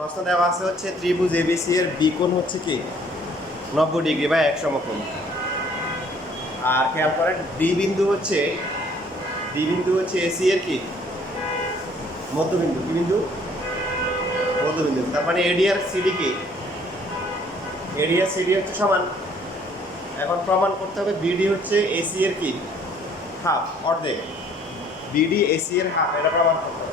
প্রশ্ন দেওয়া আছে হচ্ছে ত্রিভুজ এবিসি এর বিকোণ হচ্ছে কি 90 ডিগ্রি বা এক সমকোণ। আর খেয়াল করেন ডি বিন্দু হচ্ছে এসি এর কি মধ্যবিন্দু। কি বিন্দু? মধ্যবিন্দু। তার মানে এডি আর সিডি কি? এডি আর সিডি হচ্ছে সমান। এখন প্রমাণ করতে হবে বিডি হচ্ছে এসি এর কি হাফ, অর্ধেক। বিডি এসি এর হাফ, এটা প্রমাণ করতে হবে।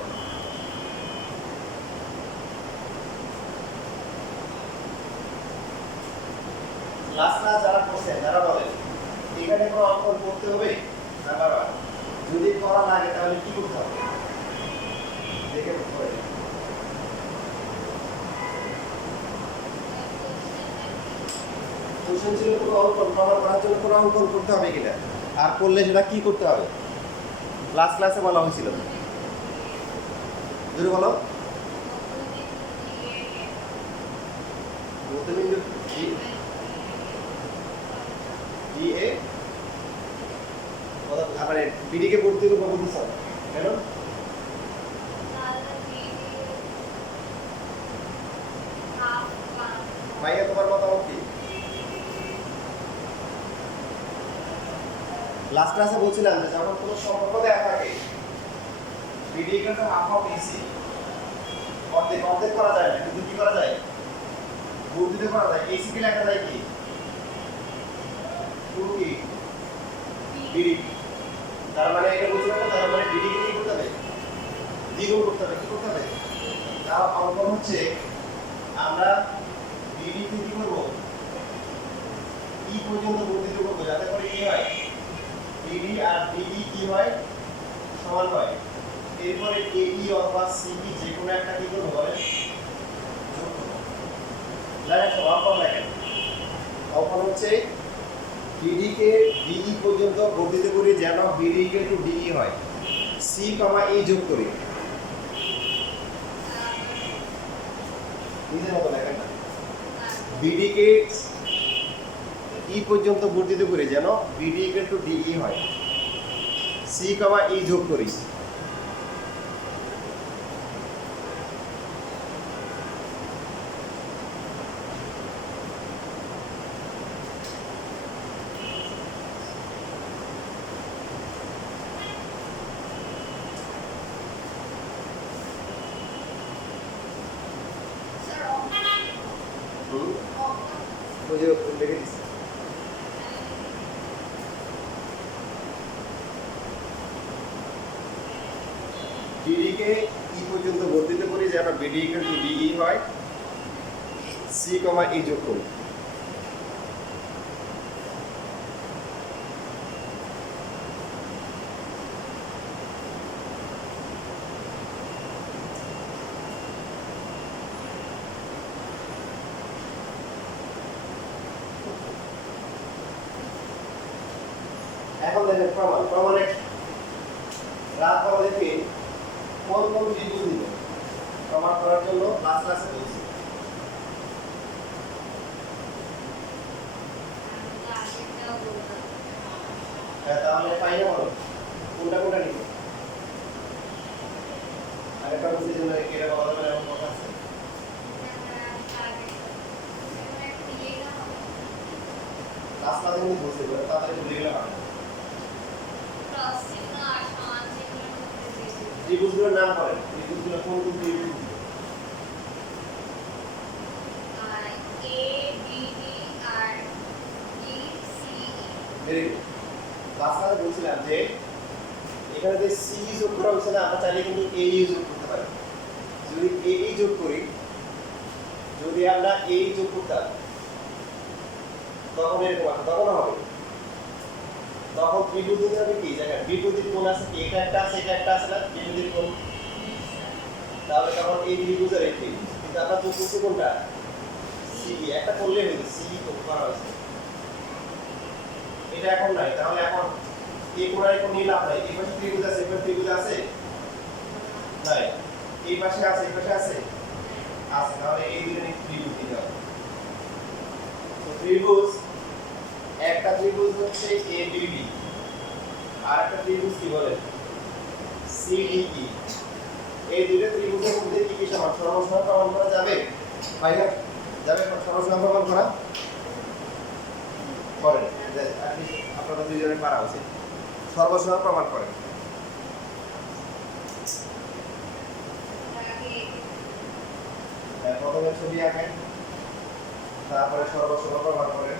লাস্ট ক্লাস যারা করছেন তারা বলেন এখানে কোনো অঙ্কন করতে হবে না বারবার? যদি করা লাগে তাহলে কি করতে হবে দেখে করতে হবে। কোশ্চেন ছিল কোনো অঙ্কন প্রমাণ করার জন্য কোনো অঙ্কন করতে হবে কিনা, আর করলে সেটা কি করতে হবে লাস্ট ক্লাসে বলা হয়েছিল। যদি বলো মধ্যবিন্দু ডি এ মানে বিডি কে ভর্তি করবো বলতে স্যার কেন? ভাইয়া তোমার মতামত কি? লাস্ট ক্লাসে বলছিলাম যে যখন কোনো সম্পর্ক দেওয়া থাকে বিডি কিন্তু হাফ অফ এসি, অর্ধেক অর্ধেক করা যায় না, কিন্তু কি করা যায়? বর্ধিত করা যায়। এসি কে লেখা যায় কি? পুরো কি বিডি। তার মানে এটা বুঝলাম, তার মানে বিডি কে কি করতে হবে? দ্বিগুণ করতে হবে। কি করতে হবে? তার অঙ্কন হচ্ছে আমরা বিডি কে কি করব? ই পর্যন্ত বর্ধিত করব যাতে করে কি হয় বিডি আর ডিই কি হয় সমান হয়। এরপরে এই অথবা সিই যে কোনো একটা কি করব বলেন যোগ করব। লাইনটা অঙ্কন লেখেন। অঙ্কন হচ্ছে বিডি কে ডিই পর্যন্ত বর্ধিত করি যেন বিডি কে টু ডিই হয়। সি কমা ই যোগ করি। নিজের মতো লেখেন না। বিডি কে ই পর্যন্ত বর্ধিত করি যেন বিডি ইকুয়াল টু ডিই হয়। সি কমা ই যোগ করি। ওই যে লিখে দিচ্ছি। বিডি কে ই পর্যন্ত বর্ধিত করি যেন বিডি ইকুয়াল টু ডিই হয়। সি কমা ই যোগ করি। এখন দেখেন প্রমাণে রাত পর দেখি কোন কোন ত্রিভুজ দিল প্রমাণ করার জন্য লাস্ট ক্লাসে বলছি। তাহলে ফাইনাল বলো কোনটা কোনটা নিব। আরেকটা বলছি যে এটা বলা যাবে এমন কথা আছে। লাস্ট ক্লাসে কিন্তু বলছি তাড়াতাড়ি ভুলে গেলে হবে। ত্রিভুজগুলোর নাম বলেন। ত্রিভুজগুলো কোন কোন ত্রিভুজ? Very good. লাস্ট ক্লাসে বলছিলাম যে এখানে যে সি যোগ করা হচ্ছে না, আমরা চাইলে কিন্তু এ যোগ করতে পারি। যদি এ যোগ করি, যদি আমরা এ যোগ করতাম তখন এরকম আছে, তখন হবে তখন ত্রিভুজের হবে কি জায়গা বিপরীত কোণ আছে কি, এটা একটা আছে এটা একটা আছে না বিপরীত কোণ। তাহলে তখন এই ত্রিভুজ আর এই ত্রিভুজ, কিন্তু আমরা যোগ করছি কোনটা? সি। একটা করলে হইতো সি করা হয়েছে, এটা এখন নাই। তাহলে এখন এই কোণ আর এই কোণ নিয়ে লাভ নাই। এই পাশে ত্রিভুজ আছে, এই পাশে ত্রিভুজ আছে নাই, এই পাশে আছে এই পাশে আছে আছে। তাহলে এই দুটো ত্রিভুজ দিতে হবে। তো ত্রিভুজ একটা ত্রিভুজ হচ্ছে এবিডি, আর একটা ত্রিভুজ কি বলে সিডিই। এই দুইটা ত্রিভুজের মধ্যে কি কি সমান সর্বসীমা প্রমাণ করা যাবে? ভাইয়া যাবে সর্বসীমা প্রমাণ করা? করেন, আপনারা দুইজনে পারা উচিত। সর্বসীমা প্রমাণ করেন। প্রথমে ছবি আঁকেন, তারপরে সর্বসীমা প্রমাণ করেন।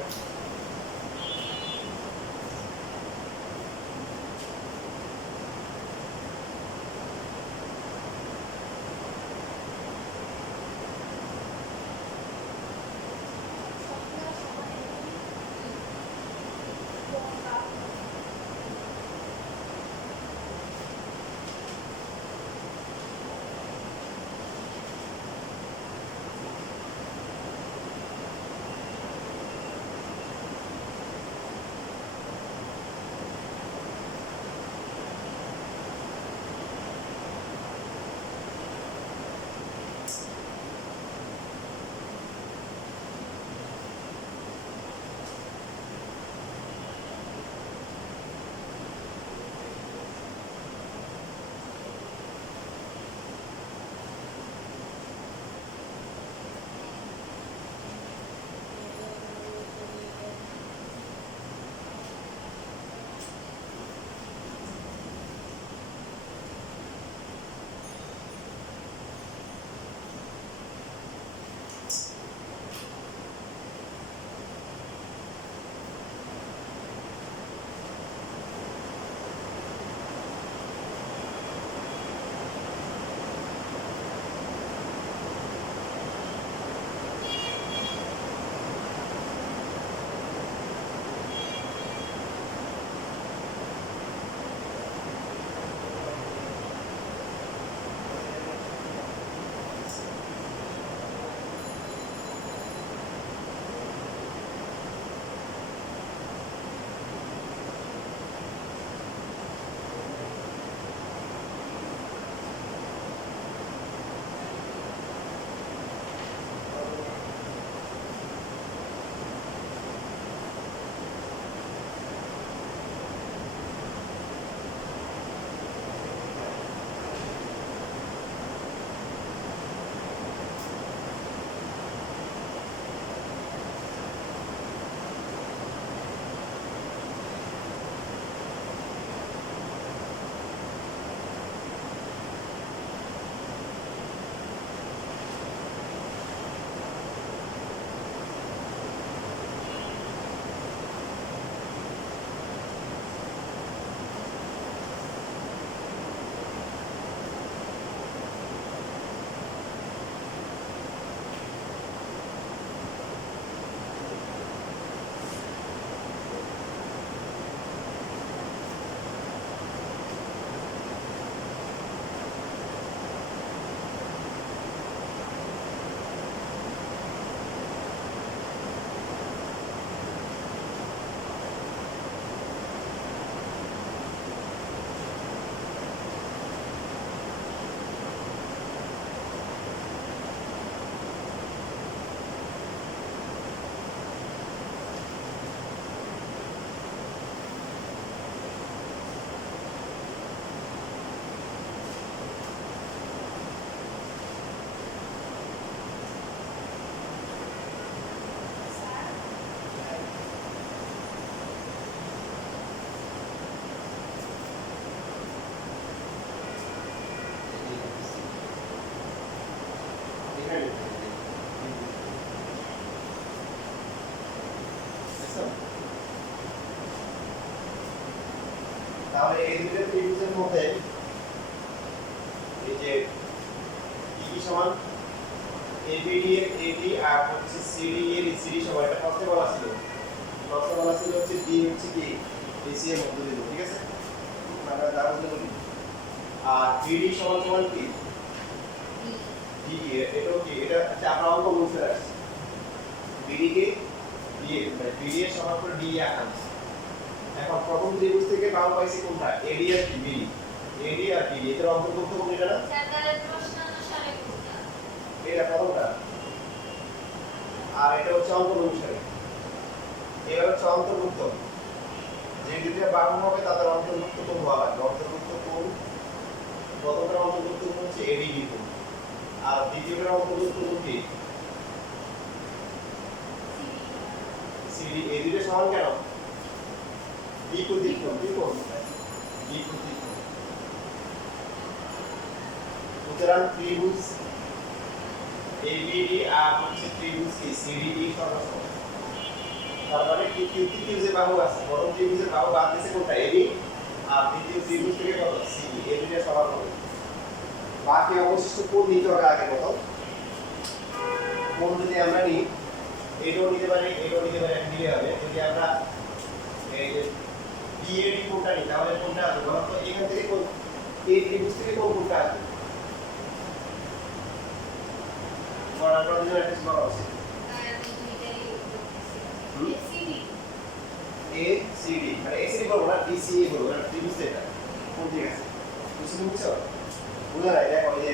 তাহলে এই দুটো ত্রিভুজের মধ্যে এই যে কি সমান ABD এর AD আর হচ্ছে CD এর CD সমান, এটা ফার্স্টে বলা ছিল হচ্ছে D হচ্ছে কি AC এর মধ্যে দিব, ঠিক আছে? মানে তার মধ্যে বলি আর BD সমান সমান কি D এটাও কি এটা হচ্ছে আমরা অঙ্ক মুছে রাখছি BD কে BD এর সমান করে D আঁকা। এখন প্রথম ত্রিভুজ থেকে বাম পাইছি কোনটা AD আর BD, AD আর BD এর অন্তর্ভুক্ত কোন এটা না স্যারের প্রশ্ন অনুসারে কোনটা এটা প্রথমটা আর এটা হচ্ছে অন্তর অনুসারে। এবার হচ্ছে অন্তর্ভুক্ত, যে দুটো বাম হবে তাদের অন্তর্ভুক্ত কোন হওয়া লাগবে। অন্তর্ভুক্ত কোন প্রথমটা অন্তর্ভুক্ত কোন হচ্ছে এডি দ্বিগুণ। আর দ্বিতীয়টার অন্তর্ভুক্ত কোণ কি? সিডি। এই দুটো সমান কেন? বিপরীত কোণ, বিপরীত কোণ। সুতরাং ত্রিভুজ ABD আর হচ্ছে ত্রিভুজ কি CDE সর্বসম। তার মানে কি তৃতীয় যে বাহু আছে, প্রথম ত্রিভুজের বাহু বাদ দিয়েছে কোনটা? AB, আর দ্বিতীয় ত্রিভুজ থেকে কত? CD। এই দুটো সমান হবে। বাকি অবশিষ্ট কোণ নিতে হবে আগের মতো। কোণ যদি আমরা নিই, এটাও নিতে পারি, এটাও নিতে পারি, একটা নিলে হবে। যদি আমরা এই যে BAD কোণটা নিই, তাহলে কোণটা আসবে বলো তো? এখান থেকে কোণ, এই ত্রিভুজ থেকে কোণটা আসবে। বড় বড় দুটো একটা বড় আছে। ACD মানে ACD বলবো না, DCA বলবো না, ত্রিভুজ এটা। কোণ ঠিক আছে? বুঝছো? বুঝা যায়? দেখো এই যে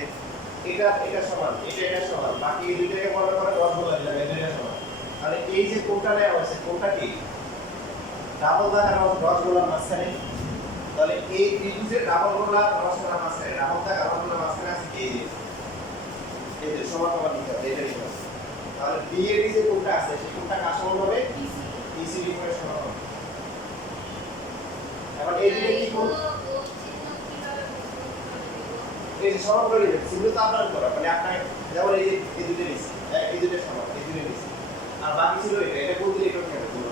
এটা সমান, এটা সমান, বাকি এই দুইটাকে বড় করে 10 বলা দিলাম, এই দুইটা সমান। তাহলে এই যে কোণটা নেওয়া হয়েছে, কোণটা কি? ডাবল দাগের 10 বলার মাঝখানে। তাহলে এই ত্রিভুজের ডাবল বলার 10 বলার মাঝখানে, ডাবল দাগের 10 বলার মাঝখানে আছে কি? এই যে সমান সমান নিতে হবে, এটা নিতে হবে। তাহলে BAD যে কোণটা আছে, সেই কোণটা কার সমান হবে? BCD কোণের সমান হবে। এখন এই দুটো কি কোণ? এই যে সমান করে দিবেন, সিম্বল তো আপনার করা, মানে আপনার যেমন এই যে এই দুটো নিছি, এই দুটো সমান, এই দুটো নিছি। আর বাকি ছিল এটা কোণ দিলে এটা কেন দিল?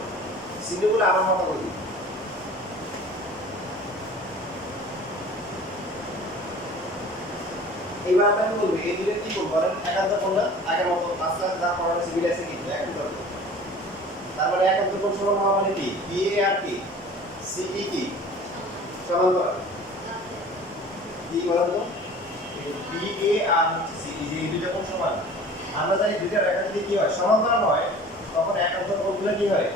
সিম্বলগুলো আমার মতো করে দিই। এইবার আমরা কি বলবো? এই দুটো কি কোণ বলেন? একান্ত কোণ না? আগের মতো আস্তে আস্তে যা পড়ানো সিভিল আছে কিন্তু একান্ত কোণ। তার মানে একান্ত কোণ সমান হওয়া মানে কি? BA আর কি CE কি সমান্তরাল। কি বলেন তো? BA আর হচ্ছে CE যে এই দুটো কোণ সমান। আমরা জানি দুইটা রেখা যদি কি হয়? সমান্তরাল হয়, তখন একান্ত কোণগুলো কি হয়?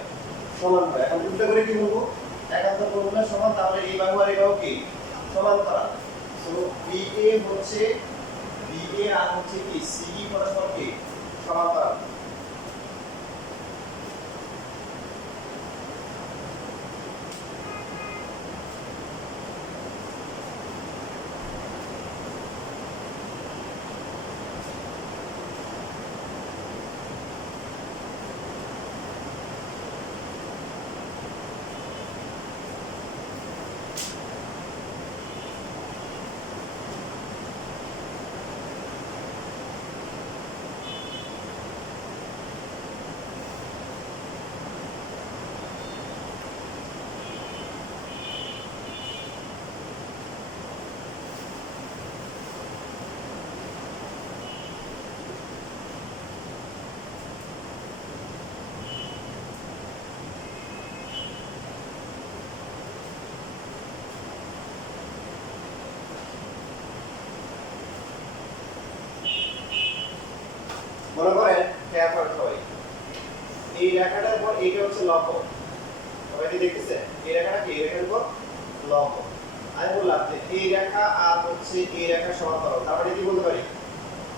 সমান হয়। এখন উল্টা করে কি বলবো? একান্ত কোণগুলো সমান, তাহলে এই বাহু আর এই বাহু কি সমান্তরাল। সো BA হচ্ছে BA আর হচ্ছে কি CE পরস্পর কি সমান্তরাল। মনে করেন খেয়াল করেন সবাই, এই রেখাটার উপর এইটা হচ্ছে লম্ব। সবাই কি দেখতেছেন? এই রেখাটা কি? এই রেখার উপর লম্ব। আমি বললাম যে এই রেখা আর হচ্ছে এই রেখা সমান্তরাল। তার মানে কি বলতে পারি?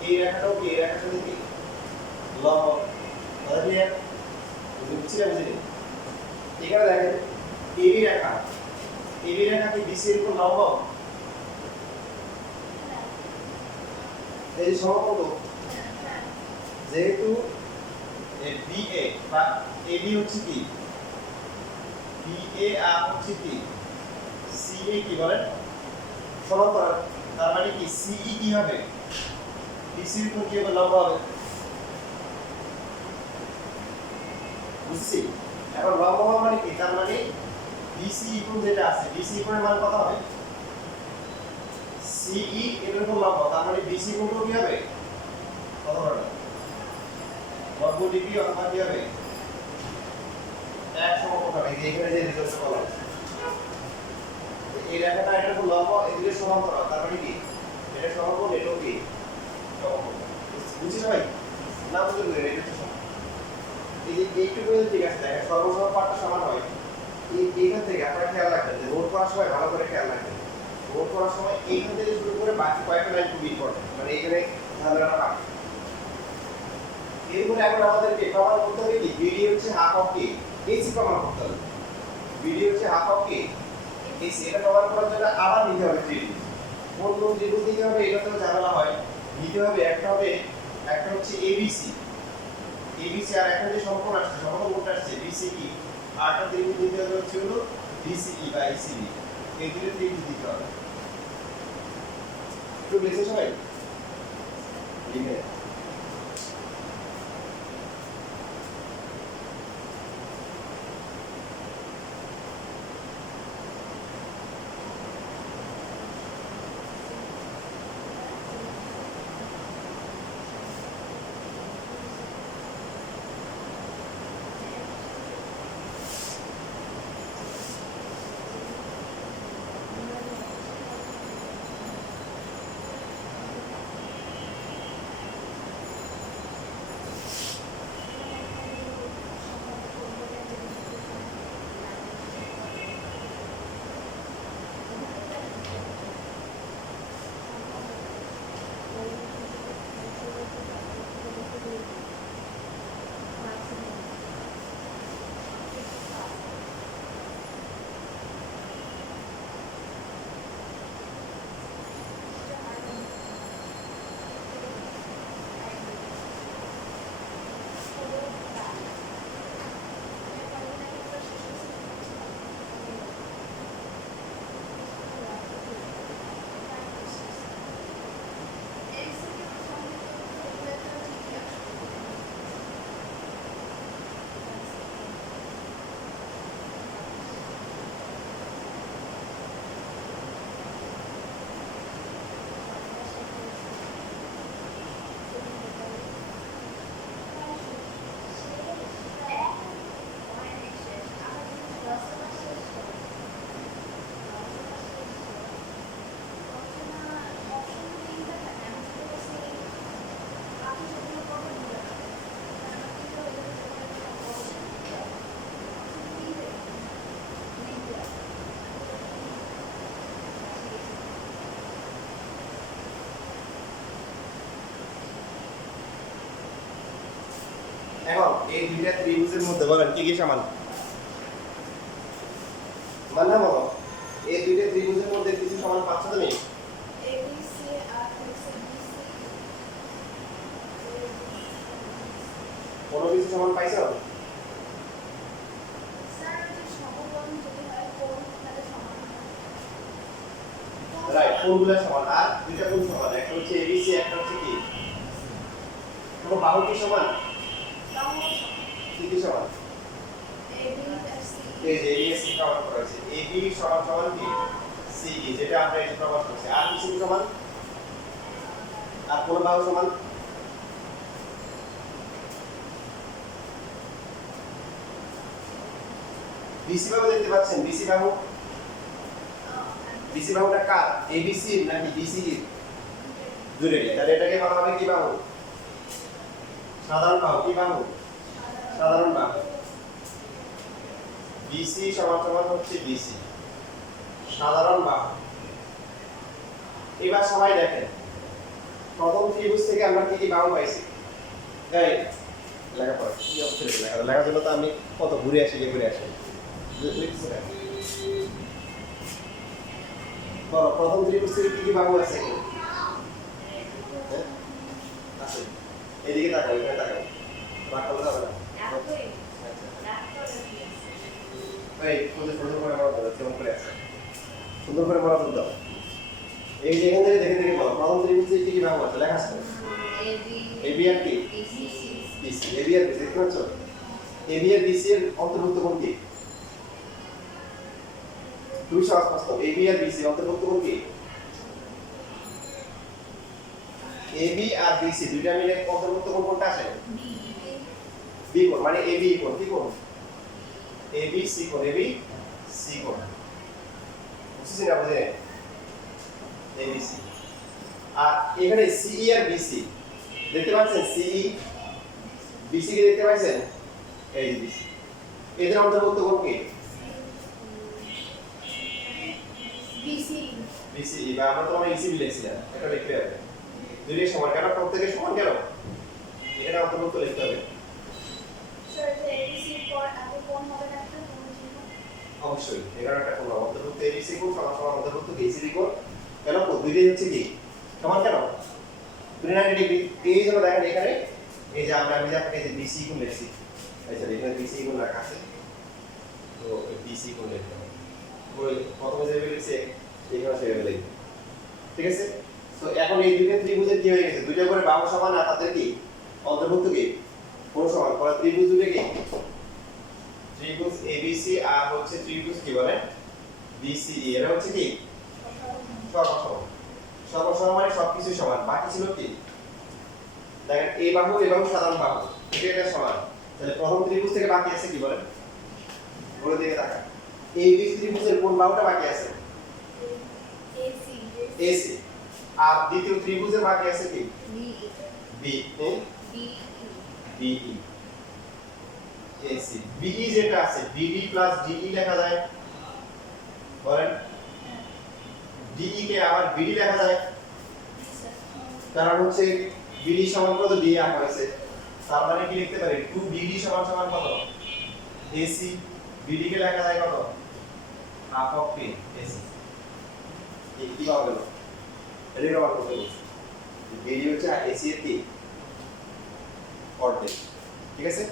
এই রেখাটাও কি এই রেখার সাথে কি লম্ব। কথা ক্লিয়ার? বুঝছি না বুঝিনি? এখানে দেখেন এবি রেখা, এবি রেখা কি BC এর উপর লম্ব? এই যে সমকোণ, যেহেতু BA বা AB হচ্ছে কি BA আর হচ্ছে কি CA কি বলেন সমান্তরাল। তার মানে কি CE কি হবে? BC এর উপর কি হবে? লম্ব হবে। বুঝছি? এখন লম্ব হওয়া মানে কি? তার মানে BC কোণ যেটা আছে, BC কোণের মান কত হবে? CE এর উপর লম্ব, তার মানে BC কোণটা কি হবে? কত হবে? 90 ডিগ্রি অথবা কি হবে? এক সমকোণ হবে। এখানে যে রেজাল্ট বলা আছে, এই রেখাটা এটার উপর লম্ব, এদিকে সমান্তরাল। তার মানে কি এটা সমকোণ, এটাও কি সমকোণ। বুঝছিস ভাই? না বুঝলে বুঝে এটা হচ্ছে সমান। এই যে এইটুকু ঠিক আছে, দেখেন সর্বসম পার্টটা সমান হয়। এইখান থেকে আপনারা খেয়াল রাখবেন যে নোট করার সময় ভালো করে খেয়াল রাখবেন। নোট করার সময় এইখান থেকে শুরু করে বাকি কয়েকটা লাইন খুব ইম্পর্টেন্ট, মানে এখানে ঝামেলাটা পাবে। এরপরে এখন আমাদেরকে প্রমাণ করতে হবে কি BD হচ্ছে হাফ অফ কি AC প্রমাণ করতে হবে। BD হচ্ছে হাফ অফ কি AC। এটা প্রমাণ করার জন্য আবার নিতে হবে ত্রিভুজ। কোন কোন ত্রিভুজ দিতে হবে এটাতেও ঝামেলা হয়। দিতে হবে একটা হচ্ছে এবিসি, এবিসি আর একটা যে সমকোণ আসছে, সমকোণ কোনটা আসছে বিসিই, আর একটা ত্রিভুজ দিতে হবে হচ্ছে হলো বিসিই বা ইসিবি। এই দুটো ত্রিভুজ দিতে হবে। একটু লিখে সবাই লিখে। এখন এই দুইটা ত্রিভুজের মধ্যে বলেন কি কি সমান? মানে বলো এই দুইটা ত্রিভুজের মধ্যে কিছু সমান পাচ্ছ তুমি? ABC আর হচ্ছে BC কোন কিছু সমান পাইছো? স্যার যে সমকোণ যদি হয় কোণ তাহলে সমান হয়। রাইট, কোণগুলো সমান আর দুইটা কোণ সমান, একটা হচ্ছে এবিসি একটা হচ্ছে কি? কোন বাহু কি সমান? কি কি সমান? AB আর C এই যে এবিসি প্রমাণ করা হয়েছে, এবি সমান সমান কি সিই, যেটা আমরা এই প্রমাণ করছি। আর বিসি সমান? আর কোন বাহু সমান? বিসি বাহু দেখতে পাচ্ছেন? বিসি বাহু, বিসি বাহুটা কার? এবিসি নাকি বিসি? দুটোরই। তাহলে এটাকে বলা হবে কি বাহু? সাধারণ বাহু। কি বাহু? সাধারণ বাহু। বিসি সমান সমান হচ্ছে বিসি, সাধারণ বাহু। এবার সবাই দেখেন প্রথম ত্রিভুজ থেকে আমরা কি কি বাহু পাইছি? এই লেখাপড়া কি অবস্থা লেখার জন্য তো আমি কত ঘুরে আসি ঘুরে আসি। বলো প্রথম ত্রিভুজ থেকে কি কি বাহু আছে? আছে, এদিকে তাকাও, এখানে তাকাও, রাগ করলে হবে না। এই সুন্দর সুন্দর করে মনোযোগ দাও, কেমন করে আছে সুন্দর করে মনোযোগ দাও। এই যে এখান থেকে দেখে দেখে বলো প্রথম ত্রিভুজ থেকে কি কি বাহু আছে? লেখা আছে এবি আর কি বিসি। এবি আর বিসি দেখতে পাচ্ছ? এবি আর বিসি এর অন্তর্ভুক্ত কোণ কি? দুই সহজ প্রশ্ন। এবি আর বিসি অন্তর্ভুক্ত কোণ কি? এবি আর বিসি দুইটা মিলে অন্তর্ভুক্ত কোণ কোনটা আসে? বি কোণ, মানে এবি কোণ। কি কোণ? এবি সি কোণ, এবি সি কোণ। বুঝছেন না? বুঝে এবিসি। আর এখানে সিই আর বিসি দেখতে পাচ্ছেন? সিই বিসি কে দেখতে পাচ্ছেন? এই যে বিসি, এদের অন্তর্ভুক্ত কোণ কি? বিসি বা আমরা তো আমরা ইসিবি লিখছিলাম, এটা লিখতে হবে। দুইটাই সমান, কেন প্রত্যেকের সমান কেন? এটা অন্তর্ভুক্ত লিখতে হবে। স্যার যে ABC এর পর এত কোণ হবে না একটা কোণ ছিল অবশ্যই 11টা কোণ অন্তর্ভুক্ত এবিসি কোণ সমান সমান অন্তর্ভুক্ত বিসিবি কোণ কেন দুইটাই হচ্ছে কি সমান কেন 390 ডিগ্রি। এই জন্য দেখেন এখানে এই যে আমি যে আপনাকে যে BC কোণ লিখছি, আচ্ছা এখানে BC কোণ লেখা আছে, তো BC কোণ লিখতে হবে। ওই প্রথমে যে লিখছে এখানে সেভাবে লিখবে, ঠিক আছে। তো এখন এই দুইটা ত্রিভুজের কি হয়ে গেছে, দুইটা করে বাহু সমান আর তাদের কি অন্তর্ভুক্ত কি কোণ সমান, পরে ত্রিভুজ দুটো কি ত্রিভুজ ABC আর হচ্ছে ত্রিভুজ কি বলে BCE, এটা হচ্ছে কি সর্বসম। সর্বসম মানে সবকিছু সমান, বাকি ছিল কি দেখেন এই বাহু সাধারণ বাহু, এটা সমান। তাহলে প্রথম ত্রিভুজ থেকে বাকি আছে কি বলেন, বলে দিকে তাকান ABC ত্রিভুজের কোন বাহুটা বাকি আছে AC, আর দ্বিতীয় ত্রিভুজের বাকি আছে কি BE, AC BE যেটা আছে BD প্লাস DE লেখা যায়, বলেন DE কে আবার BD লেখা যায়, কারণ হচ্ছে BD সমান কত DE আঁকা হয়েছে, তার মানে কি লিখতে পারি 2BD সমান সমান কত AC, BD কে লেখা যায় কত হাফ অফ P AC। এই কি হবে না এটা ব্যবহার করতে বলছি, BD হচ্ছে AC এর কি অর্ধেক, ঠিক আছে।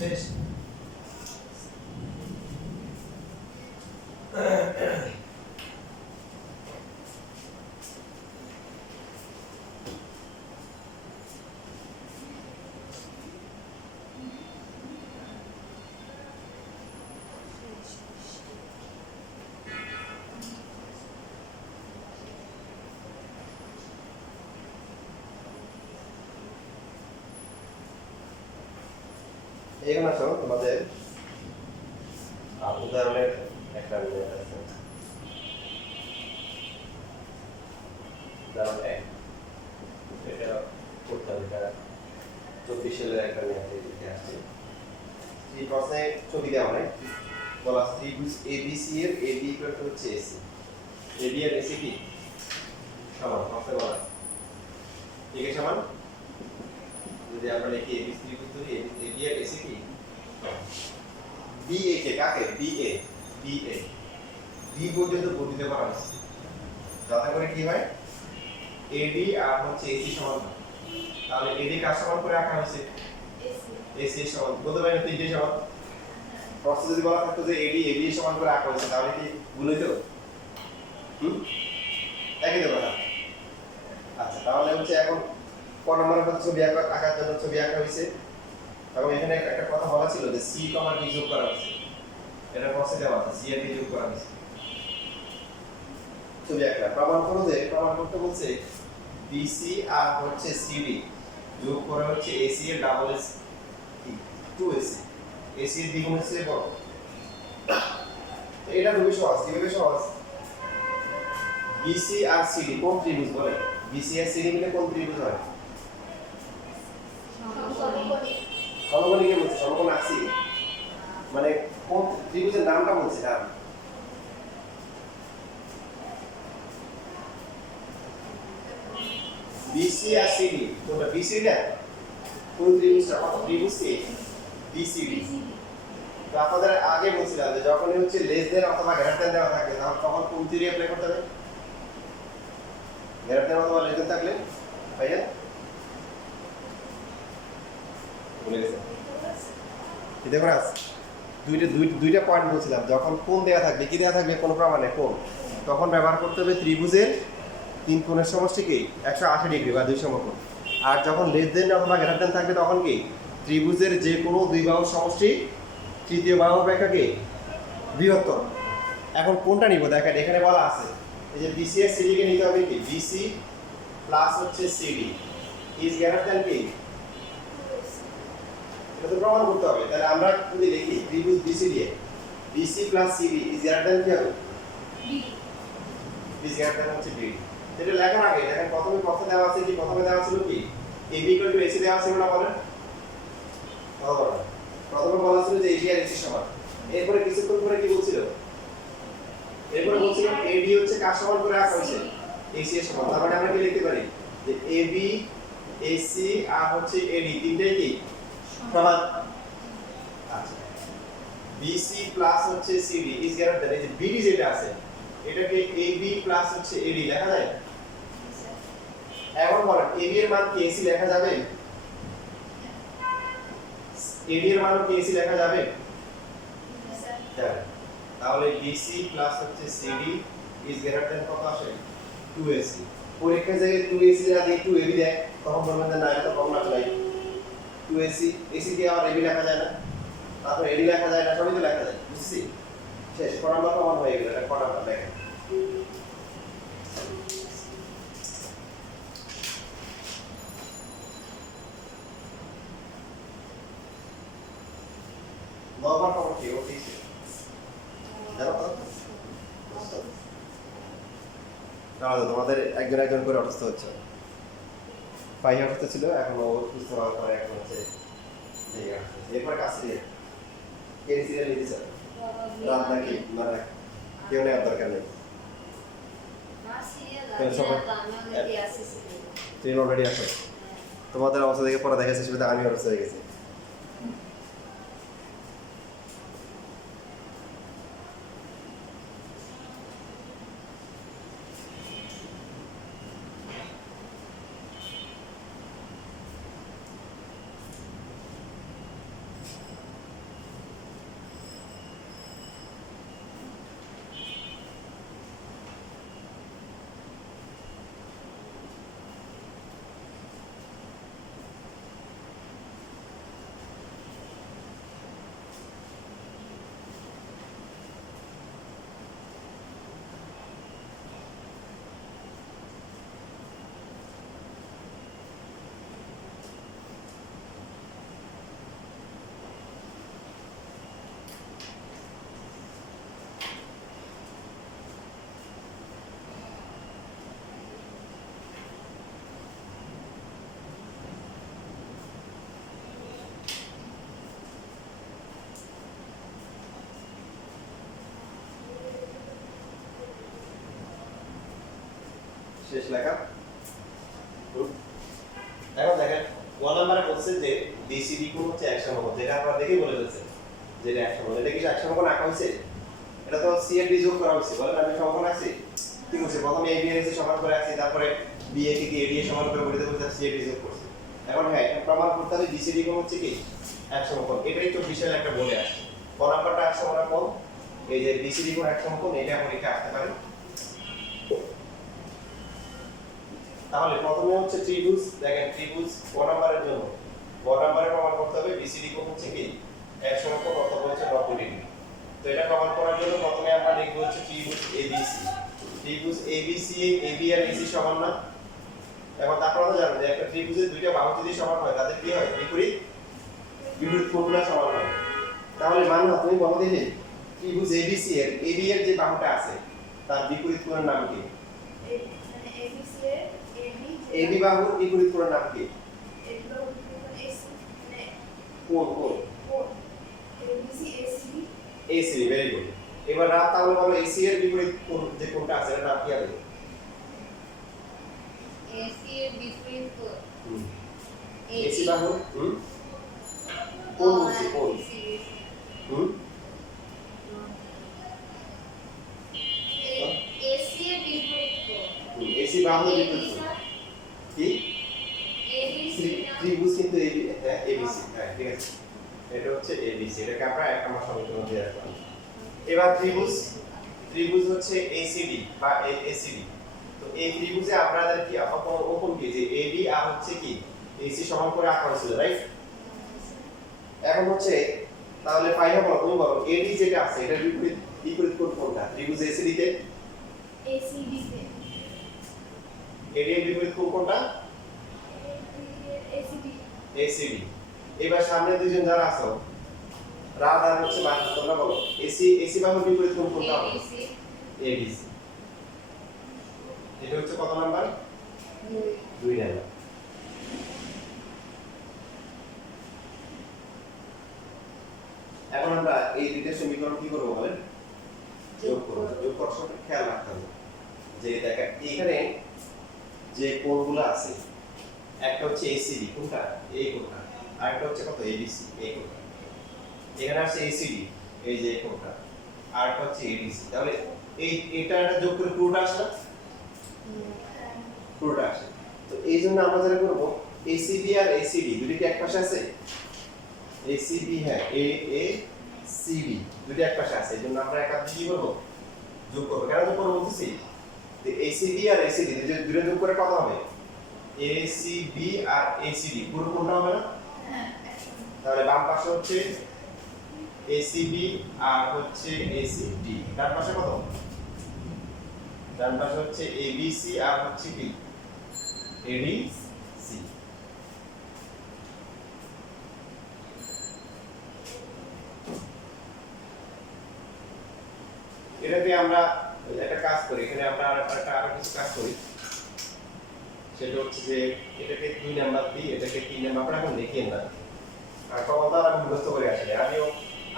This এখানে আসো তোমাদের উদাহরণের একটা ম্যাথ আছে। উদাহরণ 1 এটা করতে হবে, এটা 24 সালের একটা ম্যাথ দিতে আসছে। এই প্রশ্নে ছবি দেওয়া হয়, বলা ত্রিভুজ এবিসি এর এবি ইকুয়াল টু হচ্ছে এসি। এবি আর এসি কি সমান? প্রশ্নে বলা আছে ঠিক আছে সমান। যদি আমরা লিখি এবিসি ত্রিভুজ ধরি, এবি আর এসি কি বিএ কে কাকে বিএ বিএ বি পর্যন্ত গঠিত করা হয়েছে, যাতে করে কি হয় এডি আর হচ্ছে এসি সমান হয়। তাহলে এডি কার সমান করে আঁকা হয়েছে? এসি সমান। বলতে পারি না তিনটে সমান? প্রশ্ন যদি বলা থাকতো যে এডি এবি সমান করে আঁকা হয়েছে, তাহলে কি ভুল হইতো? একই তো কথা। আচ্ছা, তাহলে হচ্ছে এখন ক নম্বরের কথা ছবি আঁকার জন্য ছবি আঁকা হয়েছে, এবং এখানে একটা কথা বলা ছিল যে সি কমা ডি যোগ করা হয়েছে। এটা প্রশ্নে দেওয়া আছে সি আর ডি যোগ করা হয়েছে। ছবি আঁকা প্রমাণ করো, যে প্রমাণ করতে বলছে বিসি আর হচ্ছে সিডি যোগ করা হচ্ছে এসি এর ডাবল এস 2ac, এসি এর দ্বিগুণ হচ্ছে বড়। এটা খুবই সহজ। কিভাবে সহজ? বিসি আর সিডি কোন ত্রিভুজ বলে? বিসি আর সিডি মিলে কোন ত্রিভুজ হয়? সমকোণীকে বলছে, সমকোণ আছি মানে কোন ত্রিভুজের নামটা বলছে নাম। বিসি আর সিডি কোনটা? বিসি না কোন ত্রিভুজটা? কত ত্রিভুজ কি বিসিডি। তো আপনাদের আগে বলছিলাম যে যখন হচ্ছে লেস দেন অথবা গ্রেটার দেন দেওয়া থাকবে, তখন কোন থিওরি অ্যাপ্লাই করতে হবে? গ্রেটার দেন অথবা লেস দেন থাকলে ভাইয়া বলে গেছে কি দেখো না, দুইটা পয়েন্ট বলছিলাম। যখন কোণ দেওয়া থাকবে, কি দেওয়া থাকবে? কোন প্রমাণে কোণ, তখন ব্যবহার করতে হবে ত্রিভুজের তিন কোণের সমষ্টি কি 180 ডিগ্রি বা 2 সমকোণ। আর যখন লেস দেন অথবা গ্রেটার দেন থাকবে, তখন কি ত্রিভুজের যে কোনো দুই বাহুর সমষ্টি তৃতীয় বাহু অপেক্ষা কি বৃহত্তর। এখন কোনটা নিব? দেখেন এখানে বলা আছে এই যে বিসি আর সিডি কে নিতে হবে কি বিসি প্লাস হচ্ছে সিডি ইজ গ্রেটার দ্যান কি, এটা তো প্রমাণ করতে হবে। তাহলে আমরা যদি লিখি ত্রিভুজ BCD BC plus CD is greater than কি হবে? বিসি গ্রেটার দ্যান হচ্ছে বিডি। এটা লেখার আগে দেখেন প্রথমে কথা দেওয়া আছে কি, প্রথমে দেওয়া ছিল কি এবি ইকুয়াল টু এসি দেওয়া ছিল না? বলেন প্রথমে বলা ছিল যে এবি আর এসি সমান। এরপরে কিছুক্ষণ পরে কি বলছিল? এরপরে বলছিল এডি হচ্ছে কার সমান করে আঁকা হয়েছে? এসি এর সমান। তার মানে আমরা কি লিখতে পারি যে এবি এসি আর হচ্ছে এডি তিনটাই কি সমান। আচ্ছা, বিসি প্লাস হচ্ছে সিডি ইজ গ্রেটার দ্যান, এই যে বিডি যেটা আছে এটাকে এবি প্লাস হচ্ছে এডি লেখা যায়। এখন বলেন এবি এর মান কি এসি লেখা যাবে? এডি এর মান কি এসি লেখা যাবে? তাহলে বিসি প্লাস হচ্ছে সিডি ইজ গ্রেটার দ্যান কত আসে? 2ac। পরীক্ষার জায়গায় 2ac না দিয়ে 2ab দেয়, তখন বলবেন যে না এটা তো কম না নাই 2ac। এসি দিয়ে আর ab লেখা যায় না, তারপর ad লেখা যায় না, সবই তো লেখা যায়। বুঝছি? শেষ করা নাম্বার প্রমাণ হয়ে গেল। এটা কটা নাম্বার দেখেন। নরমাল খবর কি ওকে জানো তো? তাহলে তোমাদের একজন একজন করে অসুস্থ হচ্ছে। পাই অসুস্থ ছিল, এখন ও সুস্থ হওয়ার পরে এখন হচ্ছে এরপর কাছে কে সিরিয়াল নিতেছে রাত নাকি মানে কেউ নেওয়ার দরকার নেই। তুমি অলরেডি আসো, তোমাদের অবস্থা দেখে পরে দেখেছে সেটা আমি অসুস্থ হয়ে গেছি। শেষ লেখা। এখন দেখেন গ নাম্বারে বলছে যে বিসিডি কোণ হচ্ছে এক সমকোণ, যেটা আপনারা দেখেই বলে দিয়েছেন যেটা এক সমকোণ। এটা কি এক সমকোণ আঁকা হয়েছে? এটা তো সি এর ডি যোগ করা হয়েছে, বলেন আমি সমকোণ আছি কি করছে? প্রথমে এ বি এর সমান করে আছি, তারপরে বি এ কে এডি এর সমান করে বলে দেবো সি এর ডি যোগ করছে। এখন হ্যাঁ এটা প্রমাণ করতে হবে বিসিডি কোণ হচ্ছে কি এক সমকোণ। এটাই তো বিশাল একটা বলে আসছে ক নাম্বারটা এক সমকোণ। এই যে বিসিডি কোণ এক সমকোণ, এটা পরীক্ষা আসতে পারে। তাহলে প্রথমে হচ্ছে ত্রিভুজ, দেখেন ত্রিভুজ ক নাম্বারের জন্য ক নাম্বারে প্রমাণ করতে হবে বিসিডি কোণ হচ্ছে কি এক সমকোণ অথবা হচ্ছে 90 ডিগ্রি। তো এটা প্রমাণ করার জন্য প্রথমে আমরা লিখব হচ্ছে ত্রিভুজ এবিসি। ত্রিভুজ এবিসি এবি আর এসি সমান না? এখন আপনারা তো জানেন যে একটা ত্রিভুজের দুইটা বাহু যদি সমান হয় তাদের কি হয়? বিপরীত কোণগুলো সমান হয়। তাহলে মানলাম তুমি বলো দেখি ত্রিভুজ এবিসি এর এবি এর যে বাহুটা আছে তার বিপরীত কোণের নাম কি? মানে এবিসি এর এবি বাহুর বিপরীত কোণের নাম কি? এবি বাহুর বিপরীত এসি মানে কোণ ABC AC AC, very good. এবার রাত তাহলে বলো এসি এর বিপরীত কোণ যে কোণটা আছে এর নাম কি হবে? এসি এর বিপরীত কোণ এসি বাহুর কোণ হচ্ছে কোণ এসি এর বিপরীত কোণ এসি বাহুর বিপরীত কোণ কি? এবিসি ত্রিভুজ কিন্তু এবি, হ্যাঁ এবিসি, হ্যাঁ ঠিক আছে। এটা হচ্ছে এবিসি, এটাকে আমরা এক নম্বর সমীকরণ দিয়ে রাখলাম। এবার ত্রিভুজ হচ্ছে এসিডি বা এসিডি। তো এই ত্রিভুজে আপনাদের কি অঙ্কন কি যে এবি আর হচ্ছে কি এসি সমান করে আঁকা হয়েছিল, রাইট? এখন হচ্ছে তাহলে ফাইনাল বলো, তুমি বলো এডি যেটা আছে এটা বিপরীত কোণ কোনটা ত্রিভুজ এসিডি তে? এসিডি তে এডি এর বিপরীত কোণ কোনটা? ACD ACD. এবার সামনে দুইজন যারা আছো রাত আর হচ্ছে বাকি, তোমরা বলো এসি বাহুর বিপরীত কোণ কোনটা হবে? ABC ABC. এটা হচ্ছে কত নাম্বার? 2 নাম্বার। এখন আমরা এই দুইটা সমীকরণ কি করব বলেন? যোগ করব। যোগ করার সময় খেয়াল রাখতে হবে যে দেখেন এখানে যে কোণগুলো আছে একটা হচ্ছে এসিডি কোনটা? এই কোণটা। আর একটা হচ্ছে কত? এবিসি, এই কোণটা। এখানে আছে এসিডি এই যে কোণটা, আর একটা হচ্ছে এবিসি। তাহলে এটা যোগ করে পুরোটা আসে না? পুরোটা আসে। তো এই জন্য আমরা যেটা করব এসিবি আর এসিডি দুটো কি এক পাশে আছে? এসিবি, হ্যাঁ এসিডি দুটো এক পাশে আছে, এই জন্য আমরা একা কি করব? যোগ করব। কেন যোগ করব বলতেছি? যে এসিবি আর এসিডি দুটো যোগ করে কত হবে? এসিবি আর এসিডি পুরো কোণটা হবে না? তাহলে বাম পাশে হচ্ছে এসিবি আর হচ্ছে এসিডি, ডান পাশে কত? ডান পাশে হচ্ছে এবিসি আর হচ্ছে কি এডিসি। এটাতে আমরা একটা কাজ করি, এখানে আমরা আরো কিছু কাজ করি। সেটা হচ্ছে যে এটাকে 2 নাম্বার দিই, এটাকে 3 নাম্বার। আপনারা এখন দেখিয়ে না আর কমতা আমি মুখস্থ করে আসলে আমিও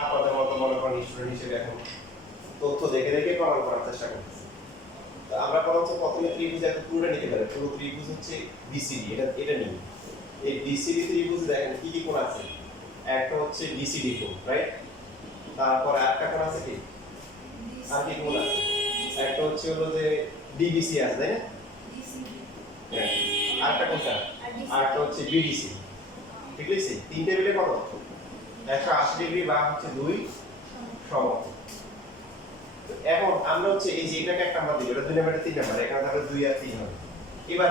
আপনাদের মতো মনে করেন স্টুডেন্ট হিসেবে এখন তথ্য দেখে দেখে প্রমাণ করার চেষ্টা করতেছি। তো আমরা প্রথমে ত্রিভুজ একটা পুরোটা নিতে পারি। পুরো ত্রিভুজ হচ্ছে বিসিডি, এটা নিই। এই বিসিডি ত্রিভুজ দেখেন কি কি কোণ আছে? একটা হচ্ছে বিসিডি কোণ, রাইট? তারপর আরেকটা কোণ আছে কি? আর কি কোণ আছে? একটা হচ্ছে হলো যে ডিবিসি আছে, তাই না? হ্যাঁ। আরেকটা কোণটা? আরেকটা হচ্ছে বিডিসি। ঠিক আছে? তিনটে মিলে কত? 180 ডিগ্রি বা হচ্ছে 2 সমকোণ। এখন আমরা হচ্ছে এই যে এটাকে একটা নাম্বার দিই, এটা 2 নাম্বার 3 নাম্বার, এখানে তাহলে 2 আর 3 হবে। এবার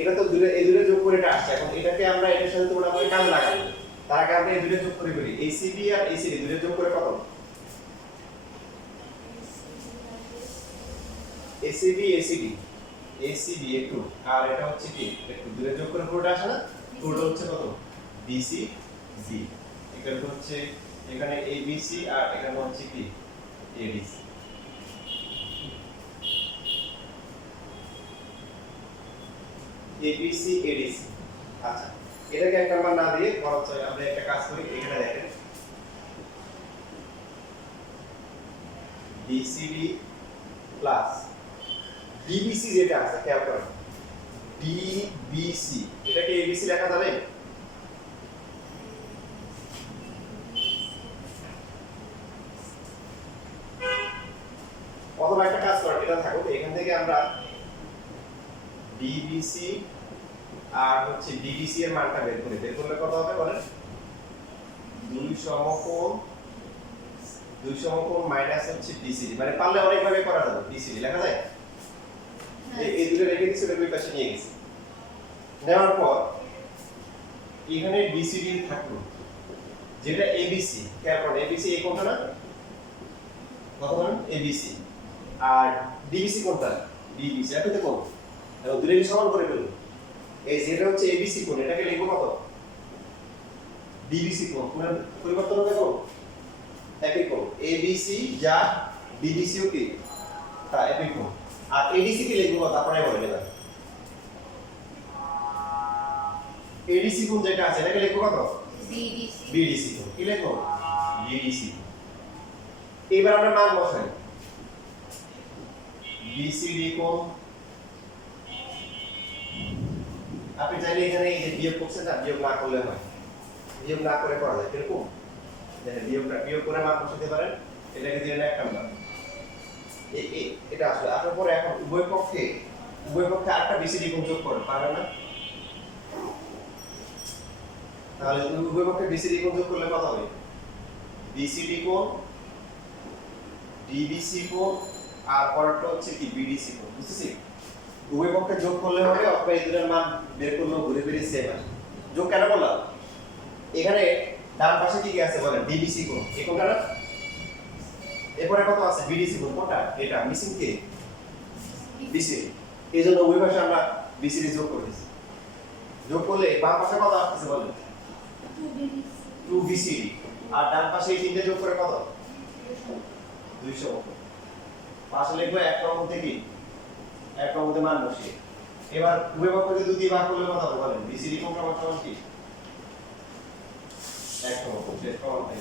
এটা তো এই দুটো যোগ করে এটা আসছে, এখন এটাকে আমরা এটার সাথে তুলনা করে কাজে লাগাবো। তার আগে আমরা এই দুটো যোগ করে ফেলি। এসিবি আর এসিডি দুটো যোগ করে কত? এসিবি এসিডি এসিবি একটু আর এটা হচ্ছে কি একটু দুটো যোগ করে পুরোটা আসে না? পুরোটা হচ্ছে কত? BC D. এখানে হচ্ছে এখানে এবিসি আর এখানে হচ্ছে কি এডিসি। ABC ADC. আচ্ছা, এটাকে একটা নাম্বার না দিয়ে বরঞ্চ আমরা একটা কাজ করি। এখানে দেখেন বিসিডি প্লাস ডিবিসি যেটা আছে খেয়াল করেন, ডিবিসি এটাকে এবিসি লেখা যাবে? অথবা একটা কাজ করেন, এটা থাকুক, এখান থেকে আমরা ডিবিসি আর হচ্ছে ডিবিসি এর মানটা বের করি। বের করলে কত হবে বলেন? 2 সমকোণ মাইনাস হচ্ছে বিসিডি, মানে পারলে অনেক ভাবে করা যাবে। বিসিডি লেখা যায়, এই দুটো রেখে দিছি, ওই পাশে নিয়ে গেছি। নেওয়ার পর এখানে বিসিডি থাকলো, যেটা এবিসি। খেয়াল করেন, এবিসি এই কোণটা না, কত বলেন? এবিসি। আর ডিবিসি কোণটা? ডিবিসি। একটু দেখুন, এবং দুটোকে সমান করে ফেলুন। এই যেটা হচ্ছে এবিসি কোণ, এটাকে লিখবো কত? ডিবিসি কোণ। কোণের পরিবর্তন হবে কোণ? একই কোণ। এবিসি যা ডিবিসিও কি তা একই কোণ। আর এডিসি কি লিখবো কত আপনারাই বলেন এবার? এডিসি কোণ যেটা আছে এটাকে লিখবো কত? বিডিসি। বিডিসি কোণ। কি লিখবো? বিডিসি। এবার আমরা মান বসাই। বিসিডি কোণ, আপনি চাইলে এখানে এই যে বিয়োগ করছেন না, বিয়োগ না করলে হয়, বিয়োগ না করে করা যায়। কিরকম? দেখেন, বিয়োগ করে মান বসাতে পারেন, এটাকে দিয়ে না 1 নাম্বার। এটা আসলে আপনার পরে এখন উভয় পক্ষে আরেকটা বিসিডি কোণ যোগ করেন, পারবেন না? তাহলে উভয় পক্ষে বিসিডি কোণ যোগ করলে কত হবে? বিসিডি কোণ, ডিবিসি কোণ, আর পরেরটা হচ্ছে কি বিডিসি কোণ। বুঝতেছি? উভয় পক্ষে যোগ করলে হবে, অথবা এই দুটোর মান বের করলেও ঘুরে ফিরে সেম আসে। যোগ কেন বললাম? এখানে ডান পাশে কি কি আছে বলেন? ডিবিসি কোণ, এই কোণটা না? এরপরে কত আছে? বিডিসি কোণ। কোনটা? এটা মিসিং কে? বিসিডি। এই জন্য উভয় পাশে আমরা বিসিডি যোগ করে দিয়েছি। যোগ করলে বাম পাশে কত আসছে বলেন? 2 বিসিডি। আর ডান পাশে এই তিনটে যোগ করে কত? 200। পাশে লিখবো 1 এর মধ্যে কি? 1 এর মধ্যে মান বসিয়ে। এবার উভয় পক্ষকে 2 দিয়ে ভাগ করলে কত হবে বলেন? বিসিডি কোণ সমান কি? 1 সমান লেখা হবে।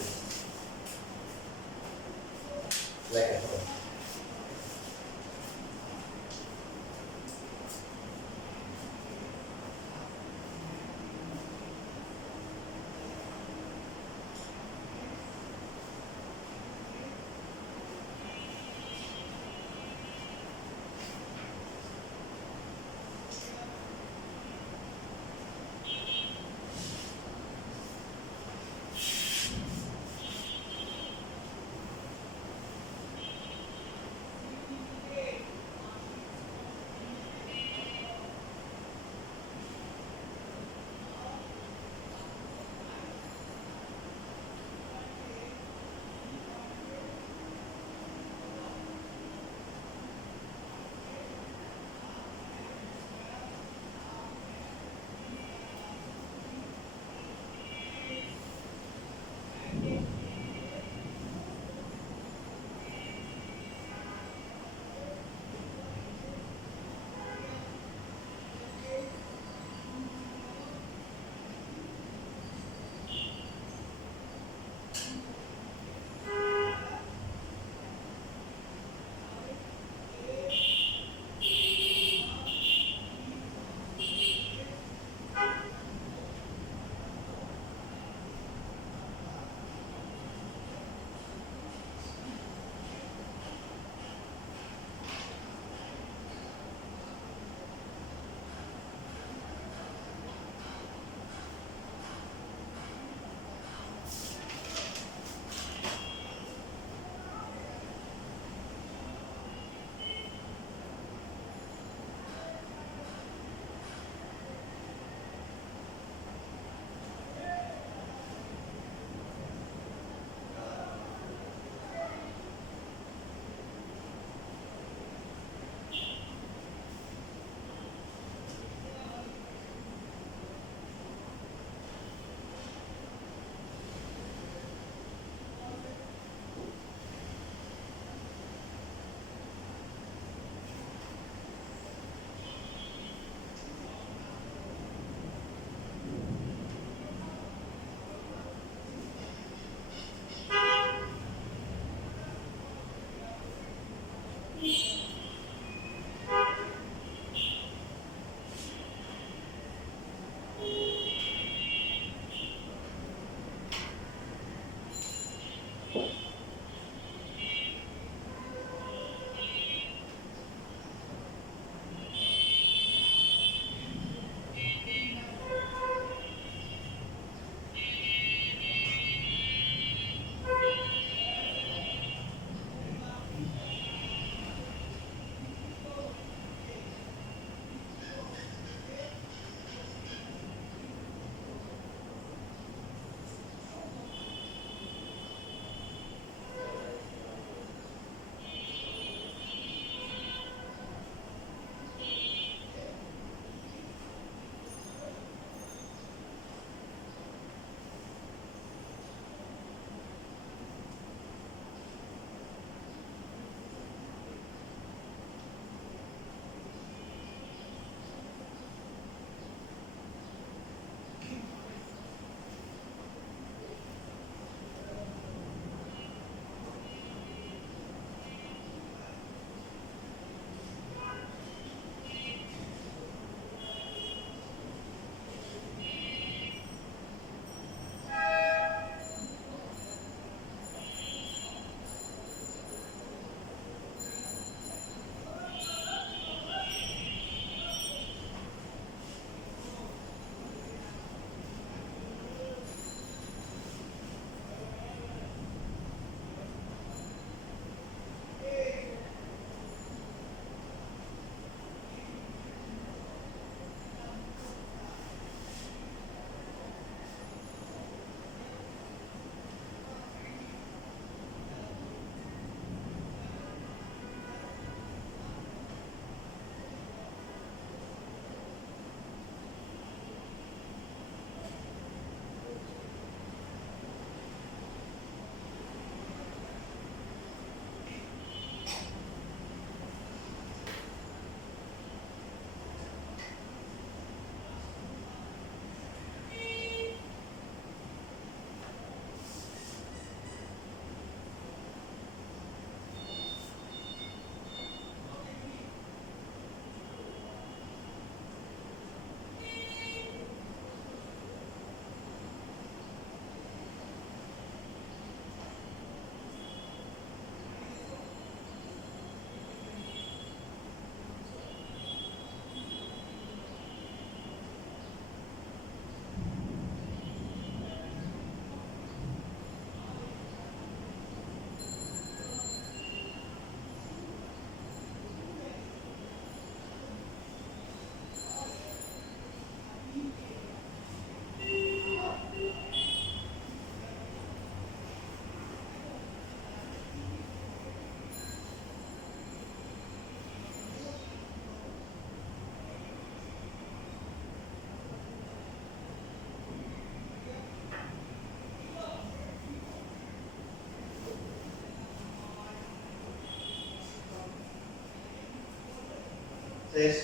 শেষ।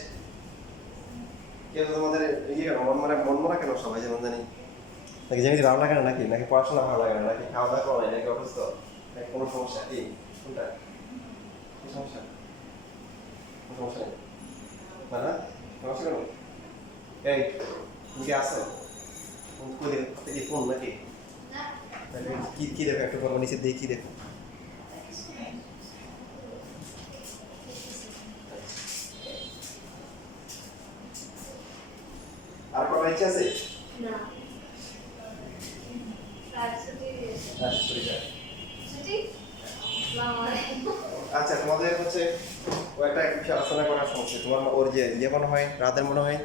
কেউ তোমাদের ইয়ে কেন মন মরা কেন সবাই যেমন জানি নাকি যেমনি ভালো লাগে না নাকি নাকি পড়াশোনা ভালো লাগে না নাকি খাওয়া দাওয়া করা হয় নাকি অসুস্থ নাকি কোনো সমস্যা কি কোনটা কি সমস্যা কোনো সমস্যা নেই না না সমস্যা কেন এই তুমি কি আসো কি ফোন নাকি না তাহলে কি কি দেখো একটু বলবো নিচে দিয়ে কি দেখো আর কটা ইচ্ছে আছে না কাজ ছুটি দিয়েছে আচ্ছা সরি স্যার ছুটি আসসালামু আলাইকুম আচ্ছা তোমাদের হচ্ছে ও একটা বিষয় আলোচনা করার সমস্যা তোমার ওর যে ইয়ে মনে হয় রাতের মনে হয়